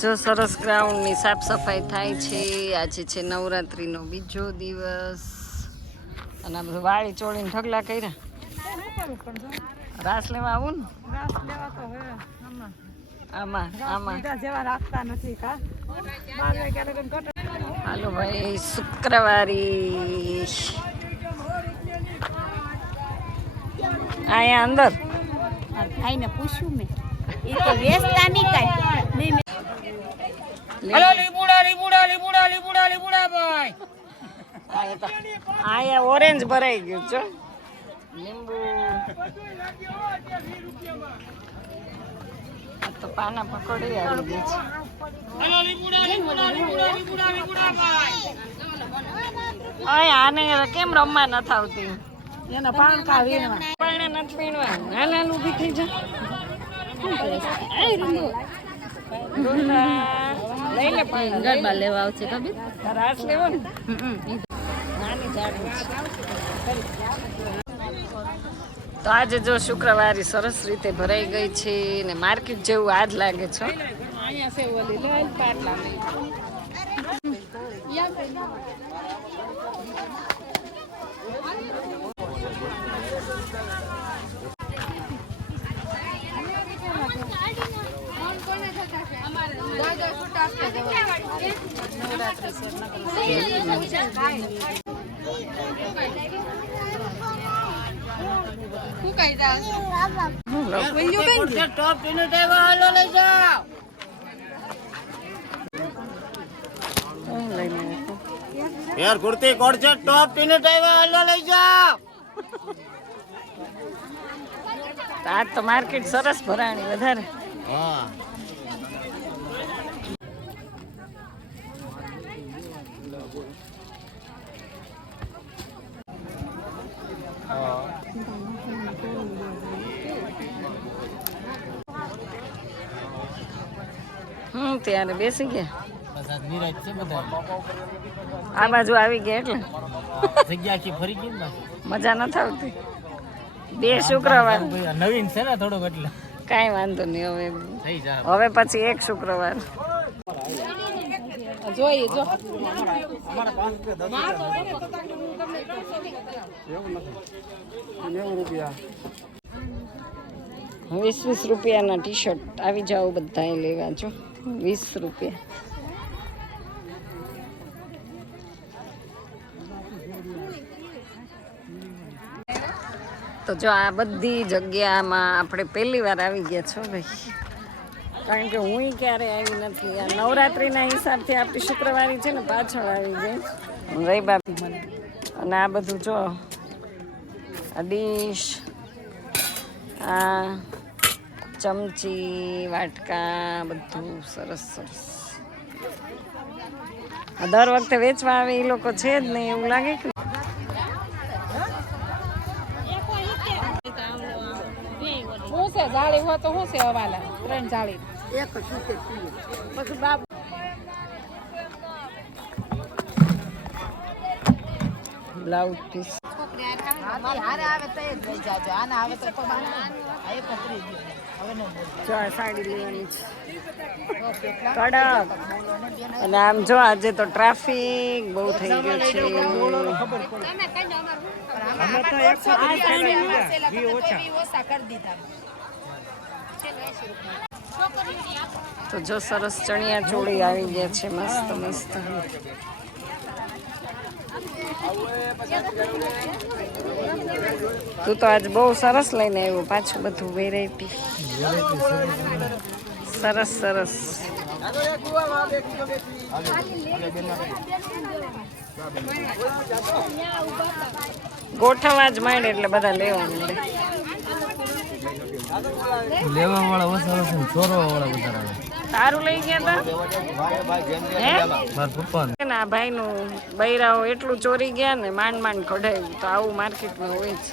જો સરસ ગ્રાઉન્ડની સાફ સફાઈ થાય છે. આજે છે નવરાત્રિનો બીજો દિવસ. અને આ બધું વાળી ચોળીને ઢગલા કર્યા. રાસ લેવા આવું ને? આમાં. આમાં હાલો ભાઈ શુક્રવારી. અહીંયા અંદર. ભાઈને પૂછ્યું મેં. એ તો વેચતા નહીં કાંઈ. હલો લીબુડા લીબુડા લીબુડા લીબુડા લીબુડા ભાઈ. આયા અહીંયા ઓરેન્જ ભરાઈ ગયું છો લીંબુ. આ તો પાના પકોડી આવી ગઈ છે. હલો લીબુડા લીબુડા લીબુડા લીબુડા લીબુડા ભાઈ. અહીંયા આને કેમ રમવા નથી આવતી? એના વીણવા? પાણે જા. લઈ લે પાણી ગરબા લેવા આવશે કબીર રાસ લેવો ને? નાની જાડું છે. તો આજે જો શુક્રવારી સરસ રીતે ભરાઈ ગઈ છે ને માર્કેટ જેવું આજ લાગે છે. અહીંયા ટોપ ટીને ટેવા હલો લઈ જાઓ યાર કુર્તી કોડ છે? ટોપ ટીને ડ્રાઈવર હાલો લઈ જાઓ. આ આજ તો માર્કેટ સરસ ભરાણી વધારે. હા. હમ ત્યારે બેસી ગયા. બસ આજ નિરાજ છે બધા. આ બાજુ આવી ગયા એટલે. જગ્યા આખી ફરી ગઈ મજા નથી આવતી. બે શુક્રવાર. નવીન છે ને થોડોક એટલે. કાંઈ વાંધો નહીં હવે હવે પછી એક શુક્રવાર. જોઈએ જો. વીસ વીસ રૂપિયાના ટી શર્ટ આવી જાઓ બધાએ લેવા, જો. વીસ રૂપિયા. તો જો આ બધી જગ્યામાં આપણે પહેલી વાર આવી ગયા છો ભાઈ. કારણ કે હું ક્યારે આવી નથી. આ નવરાત્રિના હિસાબથી આપણી શુક્રવારી છે ને પાછળ આવી ગઈ. રહી બાપી. અને આ બધું જો આ ડીશ આ ચમચી વાટકા બધું સરસ સરસ. દર વખતે વેચવા આવે એ લોકો છે જ નહીં એવું લાગે કે શું છે જાળી હોય તો શું છે હવાલા? ત્રણ જાળી. બ્લાઉઝ પીસ સાડી લેવાની છે. કડક. અને આમ જો આજે તો ટ્રાફિક બહુ થઈ ગયું છે. તો જો સરસ ચણિયા ચોળી આવી ગયા છે મસ્ત મસ્ત. તું તો આજ બહુ સરસ લઈને આવ્યો, પાછું બધું વેરાયટી સરસ સરસ. ગોઠવવા જ માંડે એટલે બધા લેવા માંડે. લેવા વાળા ઓછા છોરવા વાળા વધારે તારું લઈ ગયા તા? ના ભાઈનું બૈરાઓ એટલું ચોરી ગયા ને માંડ માંડ કઢાયું તો આવું માર્કેટમાં હોય છે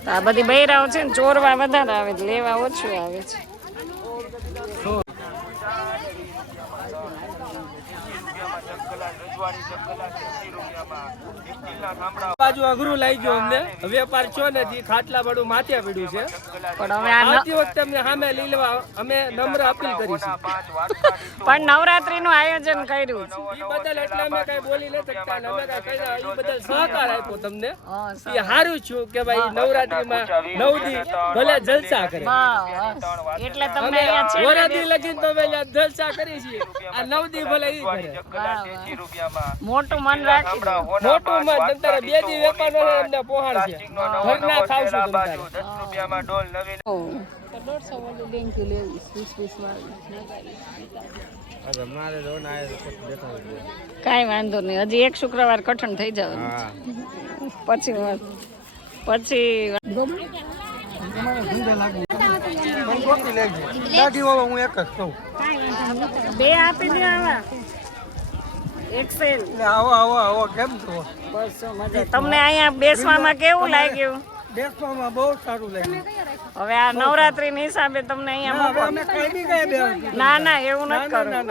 તો આ બધી બૈરાઓ છે ને ચોરવા વધારે આવે છે લેવા ઓછું આવે છે. બાજુ અઘરું લઈ ગયું અમને. વેપાર છો નથી ખાટલા બધું માથે પડ્યું છે. પણ હવે આ આવતી વખતે અમને સામે લીલવા અમે નમ્ર અપીલ કરીશું. પણ નવરાત્રીનું આયોજન કર્યું છે. એ બદલ એટલે અમે કઈ બોલી નથી શકતા અમે કઈ કઈ એ બદલ સહકાર આપ્યો તમને. એ સારું છું કે ભાઈ નવરાત્રીમાં નવ દી ભલે જલસા કરે. એટલે તમને છે ને વરાદી લગીન તો ભાઈ જલસા કરી છીએ. આ નવ દી ભલે ઈ કરે. મોટું મન રાખી મોટું માં તંતરે બે દી વેપાર અમને પહોંચાડ છે ઘરના ખાવશું તંતરે ઓહ. કાંઈ વાંધો નહીં. હજી એક શુક્રવાર કઠણ થઈ જવાનું. પછી પછી બે આપી દો આવા. એક્સેલ આવો આવો આવો કેમ છો? બસ મજા તમને અહીંયા બેસવામાં કેવું લાગ્યું? બેસવામાં બહુ સારું લાગ્યું. હવે આ નવરાત્રી હિસાબે તમને અહીંયા મોકો અમે કઈ બી બે ના ના એવું નથી કરવું.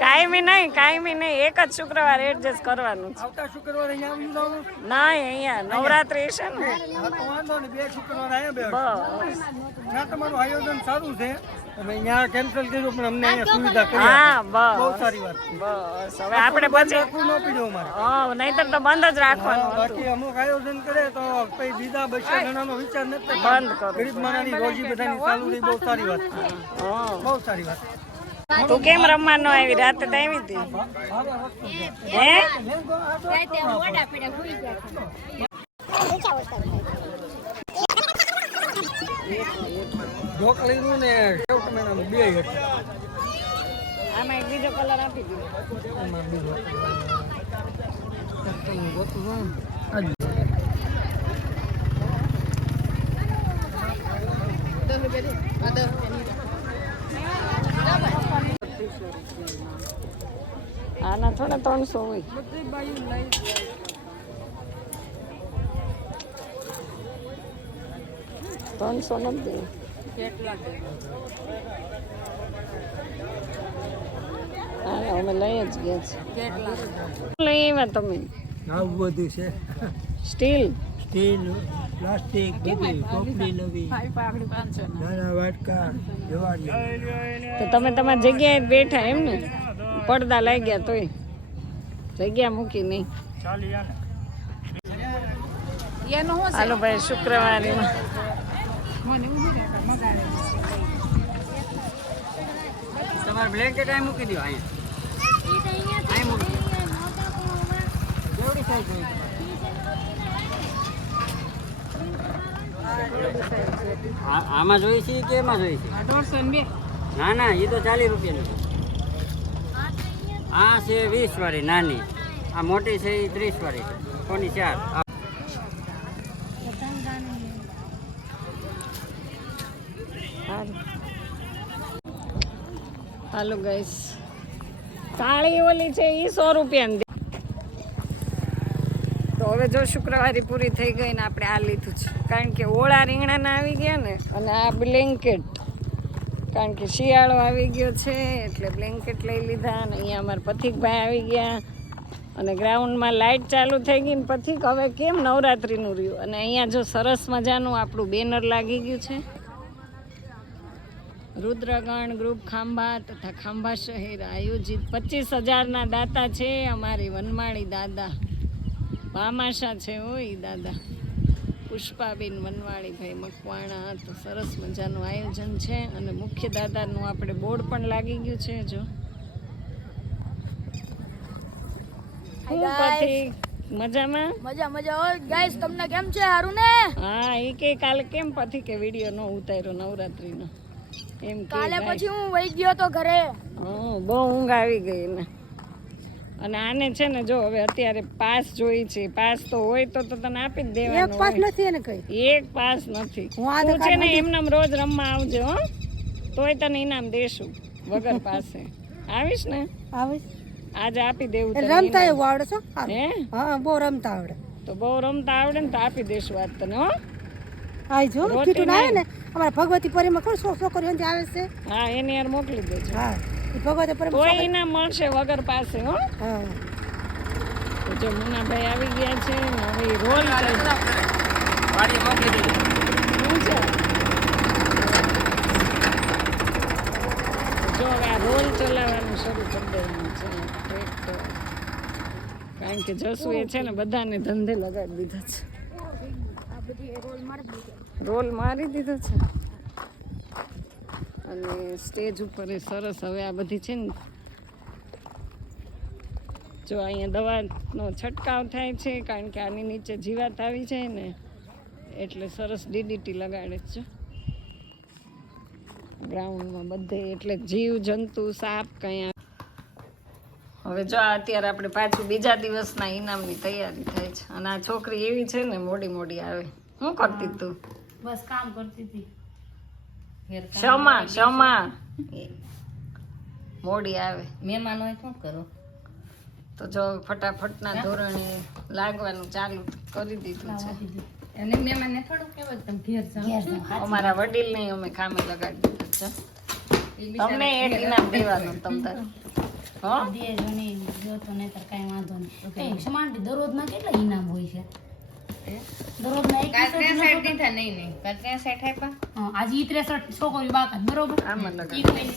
કાયમી નહીં કાયમી નહીં. એક જ શુક્રવાર એડજસ્ટ કરવાનું છે. આવતા શુક્રવારે અહીંયા આવી ના. અહીંયા નવરાત્રી છે ને. વાંધો નહીં બે શુક્રવાર અહીંયા બે બસ. ત્યાં તમારું આયોજન સારું છે. તમે અહીંયા કેન્સલ કર્યું પણ અમને અહીંયા સુવિધા કરી હા બહુ સારી વાત. બસ. હવે આપણે પછી રાખવું ન પડ્યું અમારે. હા નહીતર તો બંધ જ રાખવાનું બાકી અમુક આયોજન કરે તો પછી બીજા બસો જણાનો વિચાર નથી બંધ કરો. ગરીબ રોજી બધાની ચાલુ રહી બહુ સારી વાત. છે. હા. બહુ સારી વાત. તું કેમ રમવા ન આવી? રાતે તો આવી હતી. હે? રાતે મોડા પડ્યા ભૂલી ગયા ઢોકળીનું ને સેવ ટમેટાનું બે હતા. આમાં એક બીજો કલર આપી દીધો. બીજો. આના થોડા ત્રણસો હોય. ત્રણસો નથી. અમે લઈ જ ગયા છીએ. લઈ આવ્યા તમે? આવું બધું છે. સ્ટીલ? સ્ટીલ પ્લાસ્ટિક બધું ટોપલી નવી. નાના વાટકા જવારી તો તમે તમારી જગ્યાએ બેઠા એમ ને? પડદા લાગ્યા તોય. જગ્યા મૂકી નહીં. હાલો. ભાઈ શુક્રવારીમાં તમારે બ્લેન્કેટ અહીં મૂકી દો અહીંયા. અહીં મૂકી કેવડી સાઈઝ હોય આમાં જોઈ છે કે એમાં જોઈ છે? ના ના એ તો ચાલીસ રૂપિયાની છે. આ છે વીસ વાળી નાની. આ મોટી છે એ ત્રીસ વાળી છે. કોની ચાર? હાલો ગઈસ કાળી ઓલી છે એ સો રૂપિયાની. તો હવે જો શુક્રવારી પૂરી થઈ ગઈ ને આપણે આ લીધું છે. કારણ કે ઓળા રીંગણાના આવી ગયા ને, અને આ બ્લેન્કેટ કારણ કે શિયાળો આવી ગયો છે, એટલે બ્લેન્કેટ લઈ લીધા અને અહીંયા અમારા પથિકભાઈ આવી ગયા. અને ગ્રાઉન્ડમાં લાઇટ ચાલુ થઈ ગઈ ને પથિક હવે કેમ નવરાત્રિનું રહ્યું? અને અહીંયા જો સરસ મજાનું આપણું બેનર લાગી ગયું છે. રુદ્રગણ ગ્રુપ ખાંભા તથા ખાંભા શહેર આયોજિત પચીસ હજારના દાતા છે. અમારી વનમાળી દાદા ભામાશા છે ઓય દાદા. પુષ્પાબેન વનવાળી ભાઈ મકવાણા તો સરસ મજાનું આયોજન છે. અને મુખ્ય દાદાનું આપણે બોર્ડ પણ લાગી ગયું છે જો? મજામાં? મજા મજા. હોય ગાઈસ તમને કેમ છે હારું ને હા એ કે કાલે કેમ પછી કે વીડિયો નો ઉતાર્યો નવરાત્રીનો? એમ કાલે પછી હું વહી ગયો તો ઘરે. હું બહુ ઊંઘ આવી ગઈ ને અને આને છે ને જો હવે અત્યારે પાસ જોઈ છે. પાસ તો હોય તો તો તને આપી જ દેવાનો પાસ નથી એને કઈ. એક પાસ નથી. હું છે ને એમનામ રોજ રમવા આવજે હો. તોય તને ઇનામ દેશું વગર પાસે. આવીશ ને? આવીશ. આજે આપી દેવું રમતા એવું આવડે છો? હે? હા બહુ રમતા આવડે. તો બહુ રમતા આવડે ને તો આપી દેશું આજ તને હો. આઈ જો કીટું આવે ને અમારા ભગવતી પરીમાં કોણ સો છોકરીઓ આવે છે? હા એની યાર મોકલી દેજો હા ભગવતી તોય કોઈ ના મળશે વગર પાસે હો. હા. જો મુનાભાઈ આવી ગયા છે ને હવે રોલ વાડી મોકલી દીધી. શું છે? જો હવે આ રોલ ચલાવવાનું શરૂ કરી દેવાનું છે. ટ્રેક્ટર. કારણ કે જસુ એ છે ને બધાને ધંધે લગાડી દીધા છે. રોલ મારી દીધો છે. અને સ્ટેજ ઉપર એ સરસ હવે આ બધી છે ને, જો અહીંયા દવાનો છંટકાવ થાય છે, કારણ કે આની નીચે જીવાત આવી જાય ને, એટલે સરસ ડીડીટી લગાડે છે. ગ્રાઉન્ડમાં બધે એટલે જીવ, જંતુ, સાપ કયા હવે જો અત્યારે આપણે પાછું બીજા દિવસના ઇનામની તૈયારી થાય છે. અને આ છોકરી એવી છે ને, મોડી મોડી આવે. શું કરતી તું? બસ કામ કરતી હતી. શમા શમા. મોડી આવે. મહેમાન હોય શું કરો? તો જો ફટાફટના ધોરણે લાગવાનું ચાલુ કરી દીધું છે. અને મહેમાનને થોડું કેવું તમે ઘેર જાઓ. અમારા વડીલ નહીં અમે ખામે લગાડી દીધું છે. તમને એક ઇનામ દેવાનું તમ તારે હો બે જણી જો તો નહીતર કાંઈ વાંધો નહીં. એ સમાનથી દરરોજના કેટલા ઇનામ હોય છે? દરરોજના એક હા, આજે ઈ ત્રેસઠ છોકરીઓ બાકાત બરોબર? આમાં ઈ લગાડ કોઈને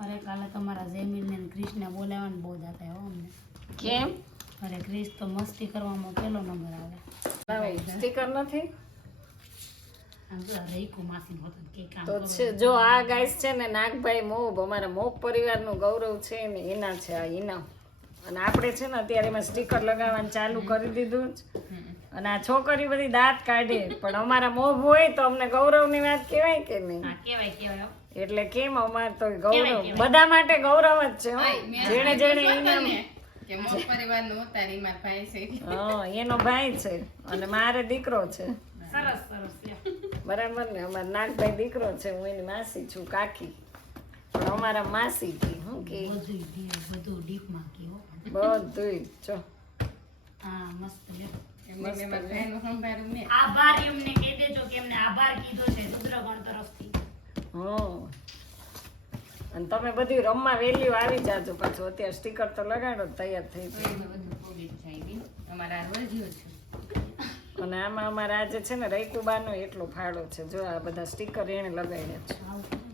અરે કાલે તમારા જેમિલને ને ક્રિશને બોલાવવાનું બહુ જાતા હો અમને. કેમ? અરે ક્રિશ તો મસ્તી કરવામાં પેલો નંબર આવે. સ્ટીકર નથી આમ જો આ રઈકુ માસીને હોતું કે કામ તો છે જો આ ગાઈસ છે ને નાગભાઈ મોબ અમારા મોબ પરિવારનું ગૌરવ છે ને એના છે આ ઇનામ. અને આપણે છે ને અત્યારે એમાં સ્ટીકર લગાવવાનું ચાલુ કરી દીધું જ. અને આ છોકરી બધી દાંત કાઢે પણ અમારા મોભ હોય તો અમને ગૌરવની વાત કહેવાય કે નહીં? એટલે કેમ અમાર તો ગૌરવ? બધા માટે ગૌરવ જ છે હો. જેણે જેણે ઇનામ હા એનો ભાઈ છે અને મારે દીકરો છે. સરસ. બરાબર ને? અમારા નાગભાઈ દીકરો છે હું એની માસી છું કાકી. પણ અમારા માસી કી હું કે? બધું ડીપમાં કયો બધું જો. હા મસ્ત લે આભાર એમને કહી દેજો કે એમને આભાર કીધો છે રુદ્રગણ તરફથી. હં અને તમે બધી રમવા વેલ્યુ આવી જાજો પાછું. અત્યારે સ્ટીકર તો લગાડો તૈયાર થઈ જાય. અને આમાં અમારા આજે છે ને, રૈકુબાનો એટલો ફાળો છે જો આ બધા સ્ટીકર એને લગાડ્યા છે.